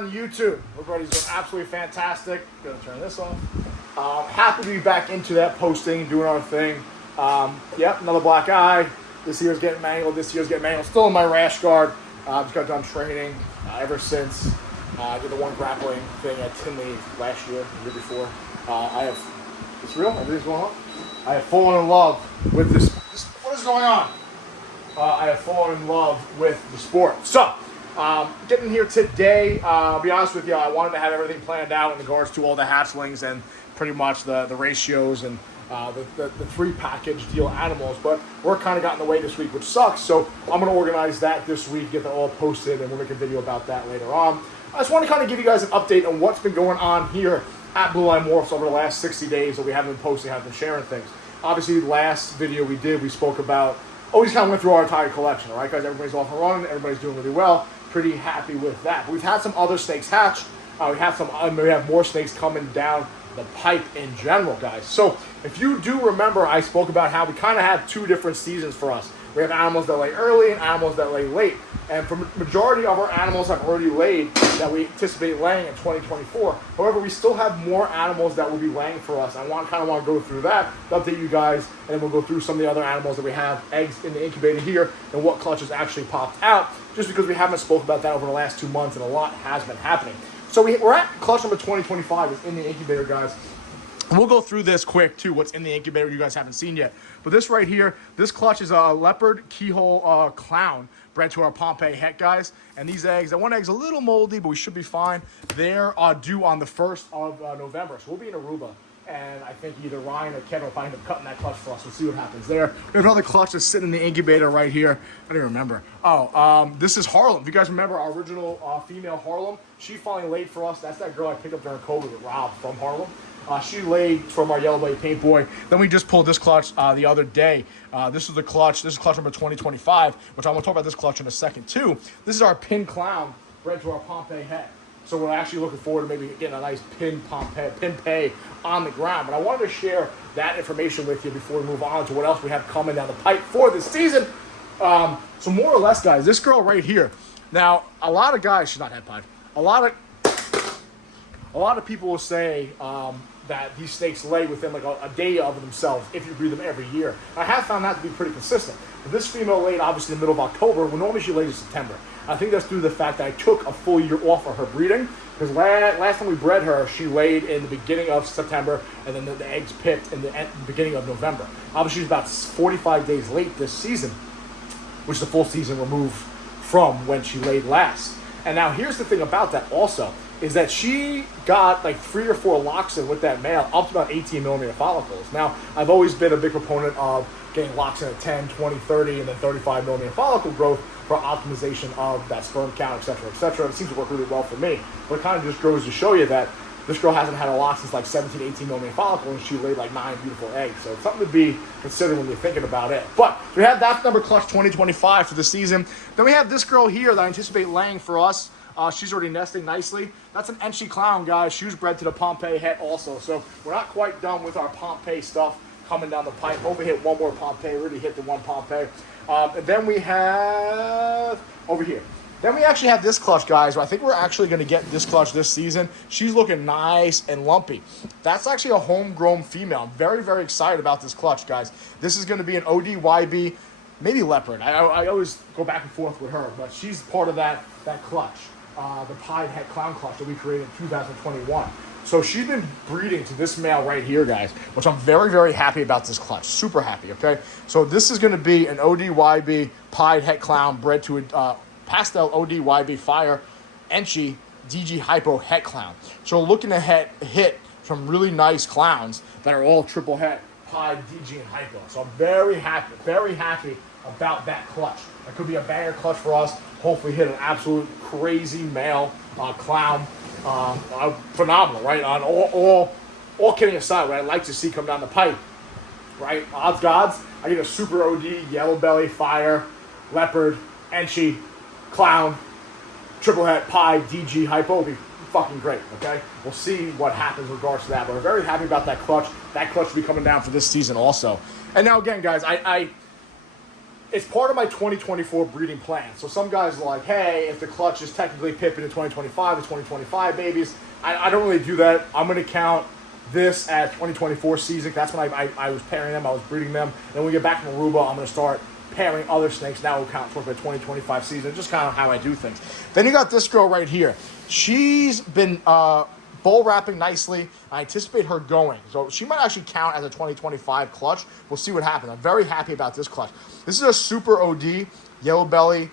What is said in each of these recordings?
on YouTube. Everybody's doing absolutely fantastic. Gonna turn this off. Happy to be back into that posting, doing our thing. Yep, another black eye. This year's getting mangled. Still in my rash guard. Just got done training ever since. I did the one grappling thing at Tinley last year, the year before. It's real? Everything's going on? I have fallen in love with this. What is going on? I have fallen in love with the sport. So, getting here today, I'll be honest with you, I wanted to have everything planned out in regards to all the hatchlings and pretty much the ratios and the three package deal animals, but work kind of got in the way this week, which sucks. So I'm going to organize that this week, get that all posted, and we'll make a video about that later on. I just want to kind of give you guys an update on what's been going on here at Blue Line Morphs over the last 60 days that we haven't been posting, haven't been sharing things. Obviously, the last video we spoke about, we just kind of went through our entire collection, all right, guys? Everybody's off and running. Everybody's doing really well. Pretty happy with that. But we've had some other snakes hatch. We have more snakes coming down the pipe in general, guys. So if you do remember, I spoke about how we kind of have two different seasons for us. We have animals that lay early and animals that lay late. And for the majority of our animals have already laid that we anticipate laying in 2024. However, we still have more animals that will be laying for us. I kind of want to go through that, update you guys, and then we'll go through some of the other animals that we have eggs in the incubator here and what clutches actually popped out, just because we haven't spoke about that over the last 2 months and a lot has been happening. So we're at clutch number 2025 is in the incubator, guys. We'll go through this quick, too, what's in the incubator you guys haven't seen yet. But this right here, this clutch is a leopard keyhole clown bred to our Pompeii het, guys. And these eggs, that one egg's a little moldy, but we should be fine. They're due on the 1st of November. So we'll be in Aruba. And I think either Ryan or Kevin will find up cutting that clutch for us. We'll see what happens there. We have another clutch that's sitting in the incubator right here. I don't even remember. This is Harlem. If you guys remember our original female Harlem, she finally laid for us. That's that girl I picked up during COVID with Rob from Harlem. She laid from our Yellow Blade Paint Boy. Then we just pulled this clutch the other day. This is the clutch. This is clutch number 2025, which I'm going to talk about this clutch in a second, too. This is our pin clown bred to our Pompeii het. So we're actually looking forward to maybe getting a nice pin pay on the ground. But I wanted to share that information with you before we move on to what else we have coming down the pipe for this season. So more or less, guys, this girl right here. Now, a lot of guys, she's not head pied. A lot of people will say that these snakes lay within like a day of themselves if you breed them every year. I have found that to be pretty consistent. But this female laid obviously in the middle of October, when normally she laid in September. I think that's due to the fact that I took a full year off of her breeding, because last time we bred her, she laid in the beginning of September, and then the eggs picked in the beginning of November. Obviously, she's about 45 days late this season, which is the full season removed from when she laid last. And now here's the thing about that also, is that she got like 3 or 4 locks in with that male, up to about 18 millimeter follicles. Now, I've always been a big proponent of getting locks in at 10, 20, 30, and then 35 millimeter follicle growth for optimization of that sperm count, et cetera, et cetera. It seems to work really well for me. But it kind of just goes to show you that this girl hasn't had a lock since like 17, 18 millimeter follicle, and she laid like 9 beautiful eggs. So it's something to be considered when you're thinking about it. But we have that number clutch 2025 for the season. Then we have this girl here that I anticipate laying for us. She's already nesting nicely. That's an Enchi clown, guys. She was bred to the Pompeii het also. So we're not quite done with our Pompeii stuff coming down the pipe. Over hit one more Pompeii. Already hit the one Pompeii. And then we have over here. Then we actually have this clutch, guys. I think we're actually going to get this clutch this season. She's looking nice and lumpy. That's actually a homegrown female. I'm very, very excited about this clutch, guys. This is going to be an ODYB, maybe leopard. I always go back and forth with her, but she's part of that clutch. The pied het clown clutch that we created in 2021. So she's been breeding to this male right here, guys, which I'm very, very happy about this clutch. Super happy, okay? So this is going to be an ODYB pied het clown bred to a pastel ODYB fire Enchi DG hypo het clown. So looking to hit some really nice clowns that are all triple het, pied, DG, and hypo. So I'm very happy about that clutch. That could be a banger clutch for us. Hopefully hit an absolute crazy male clown. Phenomenal, right? On all kidding aside, what I'd like to see come down the pipe, right? Odds gods, I get a super OD, yellow belly, fire, leopard, Enchi, clown, triple het, pie, DG, hypo. Will be fucking great, okay? We'll see what happens in regards to that, but we're very happy about that clutch. That clutch will be coming down for this season also. And now again, guys, it's part of my 2024 breeding plan. So some guys are like, hey, if the clutch is technically pipping in 2025, the 2025 babies, I don't really do that. I'm going to count this at 2024 season. That's when I was pairing them. I was breeding them. And when we get back from Aruba, I'm going to start pairing other snakes. Now we'll count towards my 2025 season. Just kind of how I do things. Then you got this girl right here. She's been bull wrapping nicely. I anticipate her going. So she might actually count as a 2025 clutch. We'll see what happens. I'm very happy about this clutch. This is a super OD yellow belly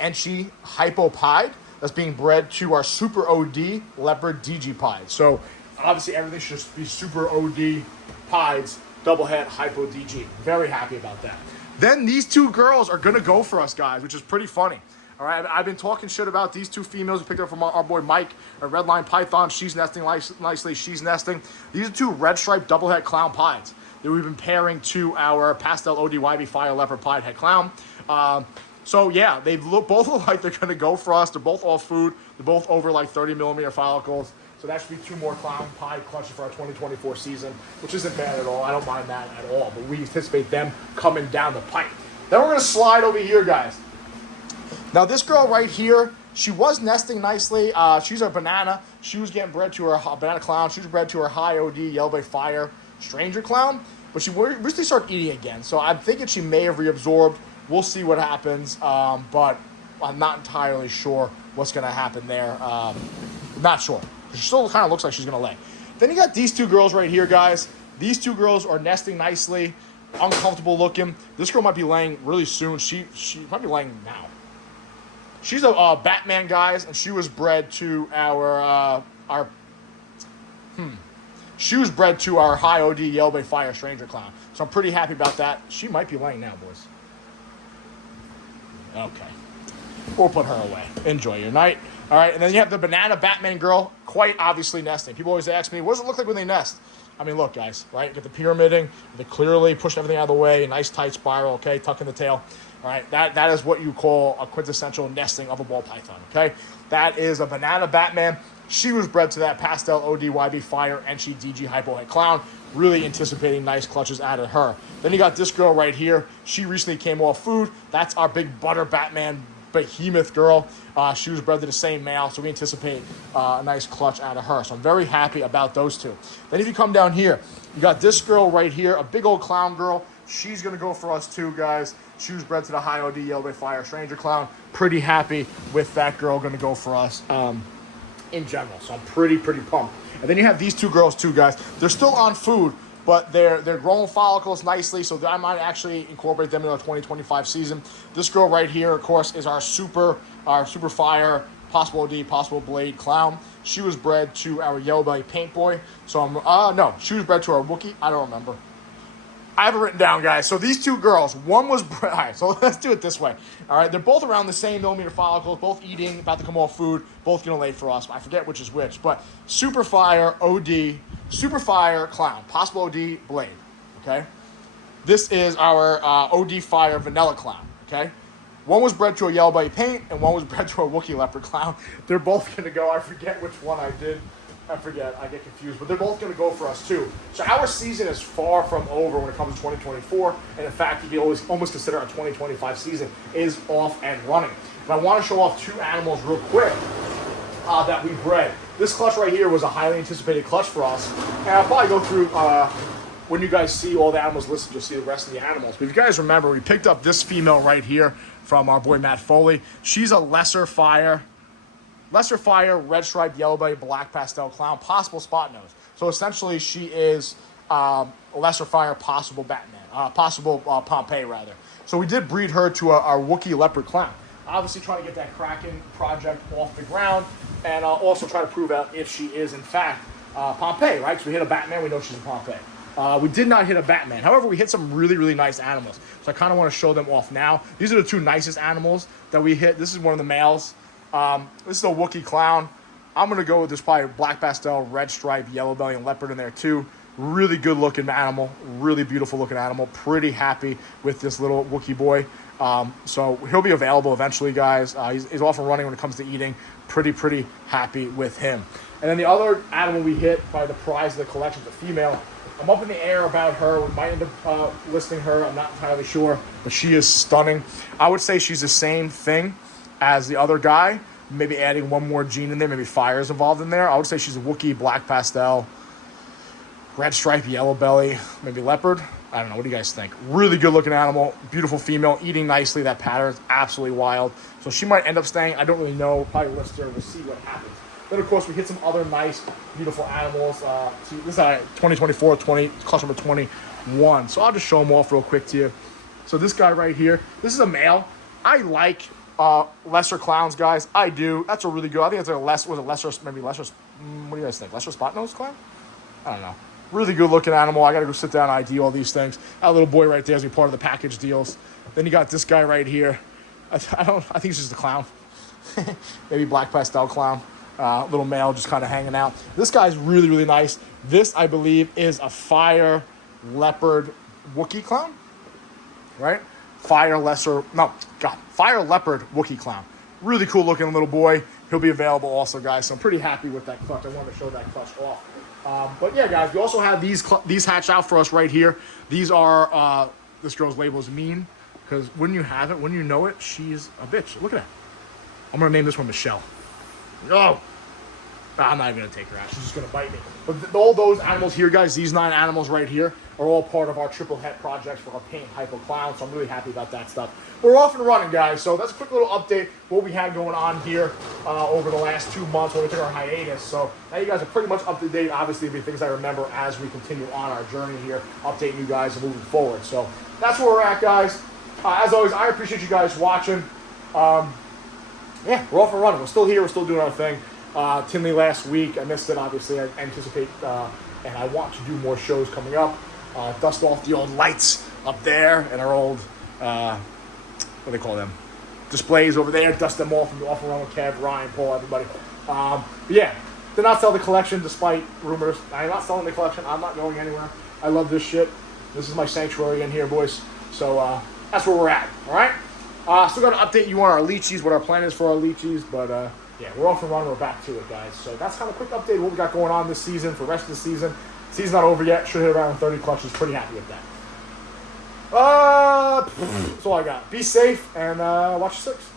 Enchi hypopide that's being bred to our super OD leopard DG pied. So obviously everything should be super OD pieds, double head hypo DG. Very happy about that. Then these two girls are going to go for us, guys, which is pretty funny. All right, I've been talking shit about these two females we picked up from our boy Mike, a red line python. She's nesting nicely. She's nesting. These are two red striped double head clown pieds that we've been pairing to our pastel ODYB fire leopard pied head clown. So yeah, both look like they're going to go for us. They're both all food. They're both over like 30 millimeter follicles. So that should be two more clown pied clutches for our 2024 season, which isn't bad at all. I don't mind that at all. But we anticipate them coming down the pipe. Then we're going to slide over here, guys. Now, this girl right here, she was nesting nicely. She's a banana. She was getting bred to her banana clown. She was bred to her high OD yellow bay fire stranger clown. But she recently started eating again. So I'm thinking she may have reabsorbed. We'll see what happens. But I'm not entirely sure what's going to happen there. Not sure. She still kind of looks like she's going to lay. Then you got these two girls right here, guys. These two girls are nesting nicely, uncomfortable looking. This girl might be laying really soon. She might be laying now. She's a Batman, guys, and she was bred to our She was bred to our high OD yellow bay fire stranger clown. So I'm pretty happy about that. She might be laying now, boys. Okay. We'll put her away. Enjoy your night. All right, and then you have the banana Batman girl, quite obviously nesting. People always ask me, what does it look like when they nest? I mean, look, guys, right? Get the pyramiding, they're clearly pushing everything out of the way, a nice tight spiral, okay, tucking the tail. All right, that is what you call a quintessential nesting of a ball python, okay? That is a banana Batman. She was bred to that pastel ODYB fire Enchi DG hypo head clown. Really anticipating nice clutches out of her. Then you got this girl right here. She recently came off food. That's our big butter Batman behemoth girl. She was bred to the same male, so we anticipate a nice clutch out of her. So I'm very happy about those two. Then if you come down here, you got this girl right here, a big old clown girl. She's going to go for us too, guys. She was bred to the high OD yellow bay fire stranger clown. Pretty happy with that girl going to go for us in general. So I'm pretty pumped. And then you have these two girls too, guys. They're still on food, but they're growing follicles nicely, so I might actually incorporate them in our 2025 season. This girl right here, of course, is our super fire, possible OD, possible blade clown. She was bred to our yellow belly paint boy. So no, she was bred to our Wookiee. I don't remember. I have it written down, guys. So these two girls, one was bred. All right, so let's do it this way. All right, they're both around the same millimeter follicles, both eating, about to come off food, both gonna lay for us. I forget which is which, but super fire OD. Super fire clown, possible OD blade, okay? This is our OD fire vanilla clown, okay? One was bred to a yellow belly paint, and one was bred to a Wookiee leopard clown. They're both going to go. I forget which one I did. I forget. I get confused. But they're both going to go for us, too. So our season is far from over when it comes to 2024. And, in fact, you can almost consider our 2025 season is off and running. But I want to show off two animals real quick that we bred. This clutch right here was a highly anticipated clutch for us. And I'll probably go through, when you guys see all the animals listed, you'll see the rest of the animals. But if you guys remember, we picked up this female right here from our boy Matt Foley. She's a lesser fire, red striped, yellow belly, black pastel clown, possible spot nose. So essentially she is lesser fire, possible Batman, possible Pompeii rather. So we did breed her to our Wookiee leopard clown. Obviously trying to get that Kraken project off the ground, and also try to prove out if she is in fact Pompeii, right? Because we hit a Batman, we know she's a Pompeii. We did not hit a Batman. However, we hit some really, really nice animals. So I kind of want to show them off now. These are the two nicest animals that we hit. This is one of the males. This is a Wookiee clown. I'm going to go with this probably black pastel, red stripe, yellow belly, and leopard in there too. Really good looking animal. Really beautiful looking animal. Pretty happy with this little Wookiee boy. So he'll be available eventually, guys. He's off and running when it comes to eating. Pretty happy with him. And then the other animal we hit, probably the prize of the collection, the female, I'm up in the air about her. We might end up listing her. I'm not entirely sure, but she is stunning. I would say she's the same thing as the other guy, maybe adding one more gene in there. Maybe fire's involved in there. I would say she's a Wookiee, black pastel, red stripe, yellow belly, maybe leopard. I don't know. What do you guys think? Really good looking animal. Beautiful female. Eating nicely. That pattern is absolutely wild. So she might end up staying. I don't really know. We'll probably list her. We'll see what happens. Then, of course, we hit some other nice, beautiful animals. This is 2024, clutch number 21. So I'll just show them off real quick to you. So this guy right here, this is a male. I like lesser clowns, guys. I do. That's a really good. I think it's a lesser, what do you guys think? Lesser spot nose clown? I don't know. Really good looking animal. I got to go sit down and ID all these things. That little boy right there is part of the package deals. Then you got this guy right here. I think he's just a clown. Maybe black pastel clown. Little male just kind of hanging out. This guy's really, really nice. This, I believe, is a fire leopard Wookiee clown, right? Fire leopard Wookiee clown. Really cool looking little boy. He'll be available also, guys. So I'm pretty happy with that clutch. I wanted to show that clutch off. But yeah, guys, we also have these hatched out for us right here. These are, this girl's label is mean, because when you have it, when you know it, she's a bitch. Look at that. I'm going to name this one Michelle. Oh, I'm not even going to take her out. She's just going to bite me. But all those animals here, guys, these 9 animals right here are all part of our triple het projects for our paint hypo clown. So I'm really happy about that stuff. We're off and running, guys. So that's a quick little update what we had going on here over the last 2 months when we took our hiatus. So now you guys are pretty much up to date. Obviously, the things I remember as we continue on our journey here, updating you guys and moving forward. So that's where we're at, guys. As always, I appreciate you guys watching. Yeah, we're off and running. We're still here. We're still doing our thing. Tinley last week, I missed it, obviously. I anticipate, and I want to do more shows coming up. Dust off the old lights up there and our old, what do they call them? Displays over there. Dust them off and off and run with Kev, Ryan, Paul, everybody. But yeah, did not sell the collection despite rumors. I'm not selling the collection. I'm not going anywhere. I love this shit. This is my sanctuary in here, boys. So that's where we're at, all right? Still got to update you on our leechies, what our plan is for our leechies, but yeah, we're off and running. We're back to it, guys. So that's kind of a quick update of what we got going on this season for the rest of the season. Season's not over yet. Should hit around 30 clutches. Pretty happy with that. That's all I got. Be safe and watch your 6.